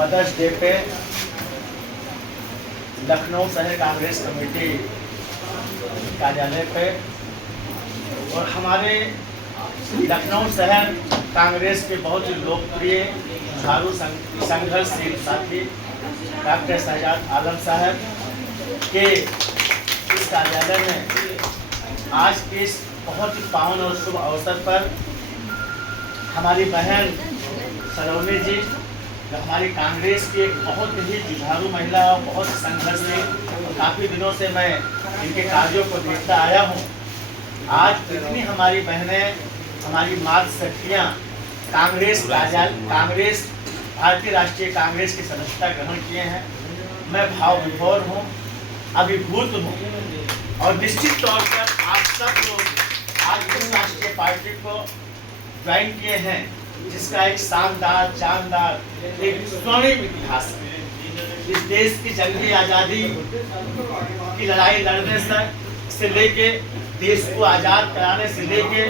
Mother's day पे लखनऊ शहर Congress committee कार्यालय पे और हमारे लखनऊ शहर कांग्रेस के बहुत ही लोकप्रिय झाड़ू संघर्षशील साथी डॉक्टर शहजाद आलम साहब के इस कार्यालय में आज के इस बहुत ही पावन और शुभ अवसर पर हमारी बहन सलोनी जी जो हमारी कांग्रेस की एक बहुत ही जुझारू महिला और बहुत संघर्षशील, काफ़ी दिनों से मैं इनके कार्यों को देखता आया हूँ। आज इतनी हमारी बहनें, हमारी माता शक्तियाँ कांग्रेस भारतीय राष्ट्रीय कांग्रेस की सदस्यता ग्रहण किए हैं। मैं भाव विभोर हूँ, अभिभूत हूँ और निश्चित तौर पर आप सब लोग आज इस राष्ट्रीय पार्टी को ज्वाइन किए हैं जिसका एक शानदार एक स्वर्णिम इतिहास है। इस देश की जंगी आज़ादी की लड़ाई लड़ने से लेके देश को आज़ाद कराने से लेके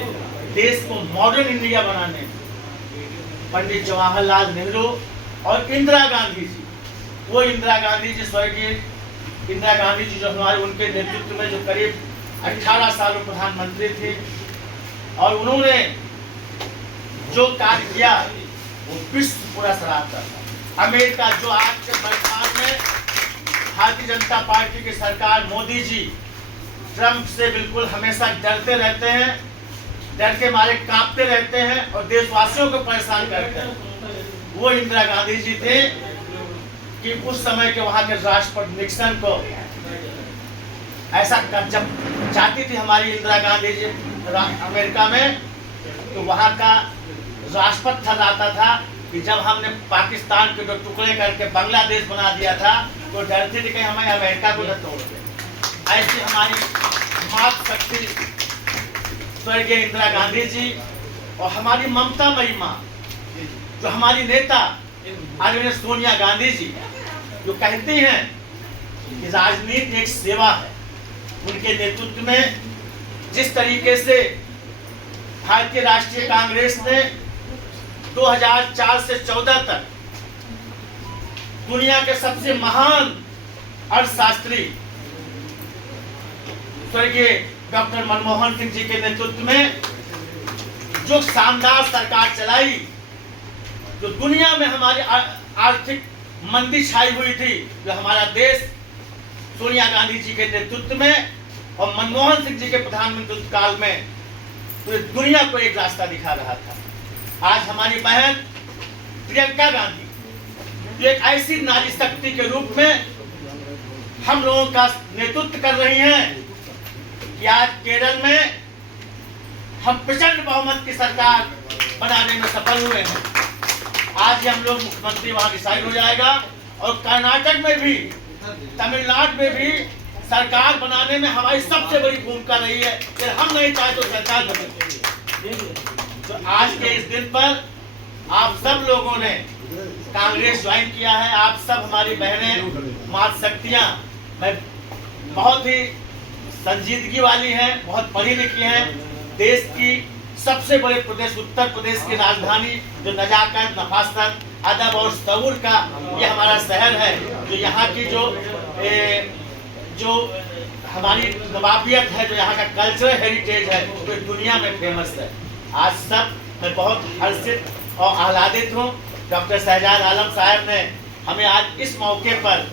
देश को मॉडर्न इंडिया बनाने पंडित जवाहरलाल नेहरू और इंदिरा गांधी जी, वो इंदिरा गांधी जी, स्वर्गीय इंदिरा गांधी जी जो हमारे उनके नेतृत्व में जो करीब 18 साल प्रधानमंत्री थे और उन्होंने जो कार्य किया वो विश्व पूरा सराहता था। अमेरिका जो आज के वर्तमान में भारतीय जनता पार्टी की सरकार, मोदी जी ट्रंप से बिल्कुल हमेशा डरते रहते हैं, डर के मारे कांपते रहते हैं और देशवासियों को परेशान करते हैं। वो इंदिरा गांधी जी थे कि उस समय के वहाँ के राष्ट्रपति निक्सन को ऐसा जब चाहती थी हमारी इंदिरा गांधी जी अमेरिका में, तो वहाँ का राष्ट्रपति थर्राता था कि जब हमने पाकिस्तान के जो टुकड़े करके बांग्लादेश बना दिया था तो डरती थी कि हमें अमेरिका को न तोड़ दे। ऐसी हमारी माता शक्ति स्वर्गीय इंदिरा गांधी जी और हमारी ममता मई माँ जो हमारी नेता आदरणीय सोनिया गांधी जी जो कहती हैं कि राजनीति एक सेवा है, उनके नेतृत्व में जिस तरीके से भारतीय राष्ट्रीय कांग्रेस ने 2004 से 14 तक दुनिया के सबसे महान अर्थशास्त्री स्वर्गीय डॉक्टर मनमोहन सिंह जी के नेतृत्व में जो शानदार सरकार चलाई, जो दुनिया में हमारी आर्थिक मंदी छाई हुई थी, जो हमारा देश सोनिया गांधी जी के नेतृत्व में और मनमोहन सिंह जी के प्रधानमंत्री काल में पूरी दुनिया को एक रास्ता दिखा रहा था। आज हमारी बहन प्रियंका गांधी एक ऐसी नारी शक्ति के रूप में हम लोगों का नेतृत्व कर रही हैं कि आज केरल में हम प्रचंड बहुमत की सरकार बनाने में सफल हुए हैं। आज हम लोग मुख्यमंत्री वहां डिसाइड हो जाएगा और कर्नाटक में भी, तमिलनाडु में भी सरकार बनाने में हमारी सबसे बड़ी भूमिका रही है। फिर हम नहीं चाहे तो सरकार बने। तो आज के इस दिन पर आप सब लोगों ने कांग्रेस ज्वाइन किया है। आप सब हमारी बहनें, माता शक्तियाँ बहुत ही संजीदगी वाली हैं, बहुत पढ़ी लिखी हैं। देश की सबसे बड़े प्रदेश उत्तर प्रदेश की राजधानी जो नजाकत, नफासत, अदब और शऊर का ये हमारा शहर है, जो यहाँ की जो हमारी नवाबियत है, जो यहाँ का कल्चरल हेरिटेज है, वो दुनिया में फेमस है। आज सब मैं बहुत हर्षित और आह्लादित हूँ। डॉक्टर शहजाद आलम साहब ने हमें आज इस मौके पर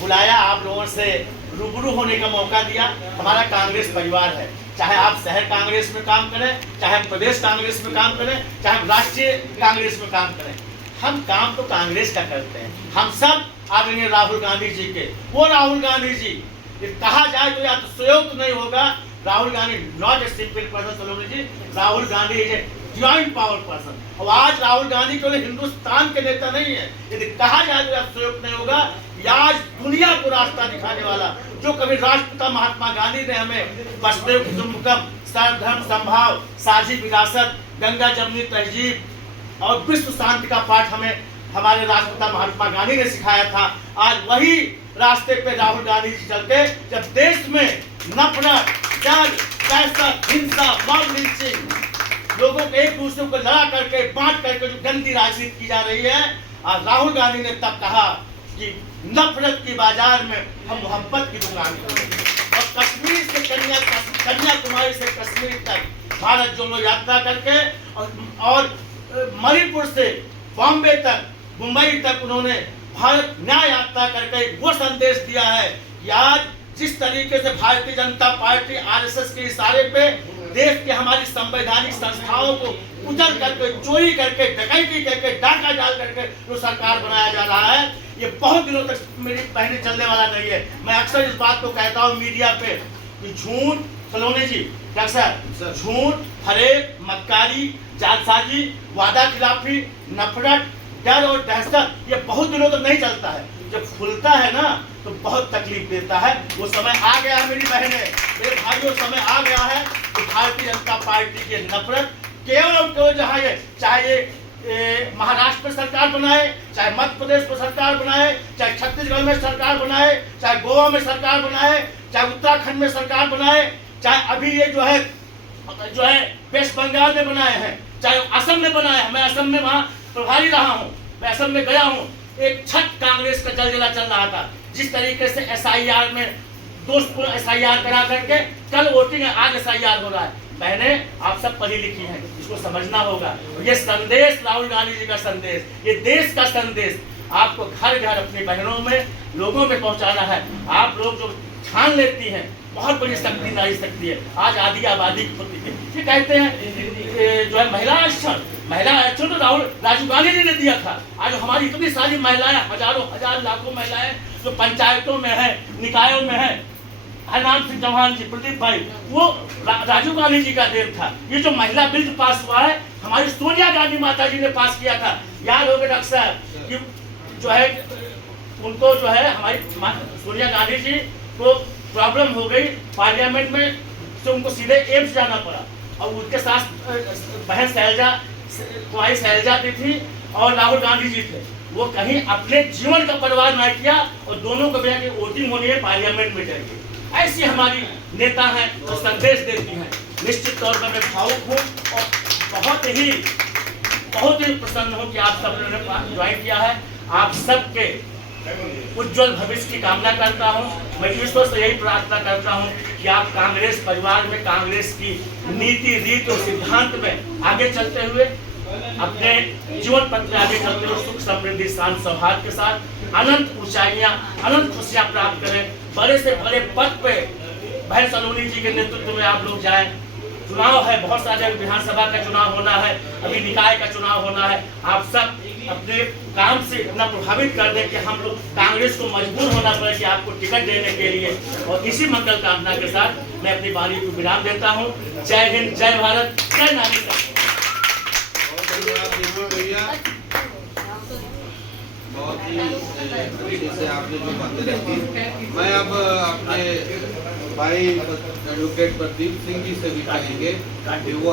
बुलाया, आप लोगों से रूबरू होने का मौका दिया। हमारा कांग्रेस परिवार है, चाहे आप शहर कांग्रेस में काम करें, चाहे हम प्रदेश कांग्रेस में काम करें, चाहे हम राष्ट्रीय कांग्रेस में काम करें, हम काम तो कांग्रेस का करते हैं। हम सब आदरणीय राहुल गांधी जी के, वो राहुल गांधी जी कहा जाए तो या तो संयुक्त नहीं होगा। Rahul Gandhi not a simple person Saloni ji, Rahul Gandhi is a joint power person. और आज राहुल गांधी केवल हिंदुस्तान के नेता नहीं है, यदि कहा जाए तो या संयुक्त नहीं होगा। आज दुनिया को रास्ता दिखाने वाला, जो कभी राष्ट्रपिता महात्मा गांधी ने हमें वसुधैव कुटुंबकम, सर्वधर्म समभाव, साझी विरासत, गंगा जमुनी तहजीब और विश्व शांति का पाठ हमें हमारे राष्ट्रपिता महात्मा गांधी ने सिखाया था। आज वही रास्ते पे राहुल गांधी जी चलते, जब देश में नफरत, जंग, पैसा, हिंसा, मॉब लिंचिंग, लोगों को एक दूसरे को लड़ा करके, बांट करके जो गंदी राजनीति की जा रही है, आज राहुल गांधी ने तब कहा कि नफरत की बाजार में हम मोहब्बत की दुकान करेंगे। और कश्मीर से कन्याकुमारी से कश्मीर तक भारत जोड़ो यात्रा करके और मणिपुर से बॉम्बे तक, मुंबई तक उन्होंने भारत न्याय यात्रा करके वो संदेश दिया है कि आज जिस तरीके से भारतीय जनता पार्टी आरएसएस के इशारे पे देश के हमारी संवैधानिक संस्थाओं को उजड़ करके, चोरी करके, डकैती करके, डाका डाल करके जो सरकार बनाया जा रहा है, ये बहुत दिनों तक मेरी बहनें चलने वाला नहीं है। मैं अक्सर इस बात को कहता हूँ मीडिया पे कि झूठ, सलोनी जी, डॉक्टर झूठ, फरेब, मक्कारी, जालसाजी, वादा खिलाफी, नफरत, डर और दहशत ये बहुत दिनों तक नहीं चलता है। जब फूलता है ना तो बहुत तकलीफ देता है। वो समय आ गया है मेरी बहनें, मेरे भाइयों, समय आ गया है कि भारतीय जनता पार्टी की नफरत केवल और केवल जहाँ ये चाहे महाराष्ट्र में सरकार बनाए, चाहे मध्य प्रदेश में सरकार बनाए, चाहे छत्तीसगढ़ में सरकार बनाए, चाहे गोवा में सरकार बनाए, चाहे उत्तराखंड में सरकार बनाए, चाहे अभी ये जो है वेस्ट बंगाल में बनाए हैं, चाहे असम में बनाए। मैं असम में वहाँ प्रभारी रहा हूँ, मैं असम में गया हूँ। एक छठ कांग्रेस का जलजला चल रहा था। जिस तरीके से एसआईआर में दोस्तपुर एसआईआर करा करके कल वोटिंग है, आज एसआईआर हो रहा है। बहने आप सब पढ़ी लिखी हैं, इसको समझना होगा। ये संदेश राहुल गांधी जी का संदेश, ये देश का संदेश आपको घर घर अपनी बहनों में, लोगों में पहुंचाना है। आप लोग जो ठान लेती हैं, बहुत बड़ी शक्ति नारी शक्ति है। आज आधी आबादी होती है, ये कहते हैं जो है महिला आरक्षण तो राजीव गांधी जी ने दिया था। आज हमारी इतनी सारी महिलाएं, हजारों हजार लाखों महिलाएं जो पंचायतों में है, निकायों में है, हरनाम सिंह चौहान जी, प्रदीप भाई, वो राजीव गांधी जी का देन था। ये जो महिला बिल पास हुआ है, हमारी सोनिया गांधी माता जी ने पास किया था। याद होगा डॉक्टर साहब कि जो है उनको जो है हमारी सोनिया गांधी जी को प्रॉब्लम हो गई पार्लियामेंट में, तो उनको सीधे एम्स जाना पड़ा। और उनके साथ बहन कुमारी शैलजा थी और राहुल गांधी जी थे। वो कहीं अपने जीवन का परवाह न किया और दोनों को भैया की वोटिंग होनी है, पार्लियामेंट में जाएगी। ऐसी हमारी नेता हैं तो संदेश देती हैं। निश्चित तौर पर मैं भावुक हूँ और बहुत ही प्रसन्न हूँ कि आप सब लोगों ने ज्वाइन किया है। आप सबके उज्जवल भविष्य की कामना करता हूँ। मैं ईश्वर से यही प्रार्थना करता हूँ कि आप कांग्रेस परिवार में, कांग्रेस की नीति, रीति और सिद्धांत में आगे चलते हुए, अपने जीवन पथ में आगे चलते हुए सुख, समृद्धि, शांति, सौहार्द के साथ अनंत ऊंचाइयां, अनंत खुशियां प्राप्त करें। बड़े से बड़े पद पे बहन सलोनी जी के नेतृत्व में आप लोग जाएं। चुनाव है, बहुत सारे विधानसभा का चुनाव होना है, अभी निकाय का चुनाव होना है। आप सब अपने काम से इतना प्रभावित कर दें कि हम लोग कांग्रेस को मजबूर होना पड़े कि आपको टिकट देने के लिए। और इसी मंगल कामना के साथ मैं अपनी वाणी को विराम देता हूँ। जय हिंद, जय भारत, जय नारी शक्ति। बहुत ही अच्छे से आपने जो बातें रखी। मैं अब अपने भाई एडवोकेट प्रदीप सिंह जी से भी कहेंगे कि वो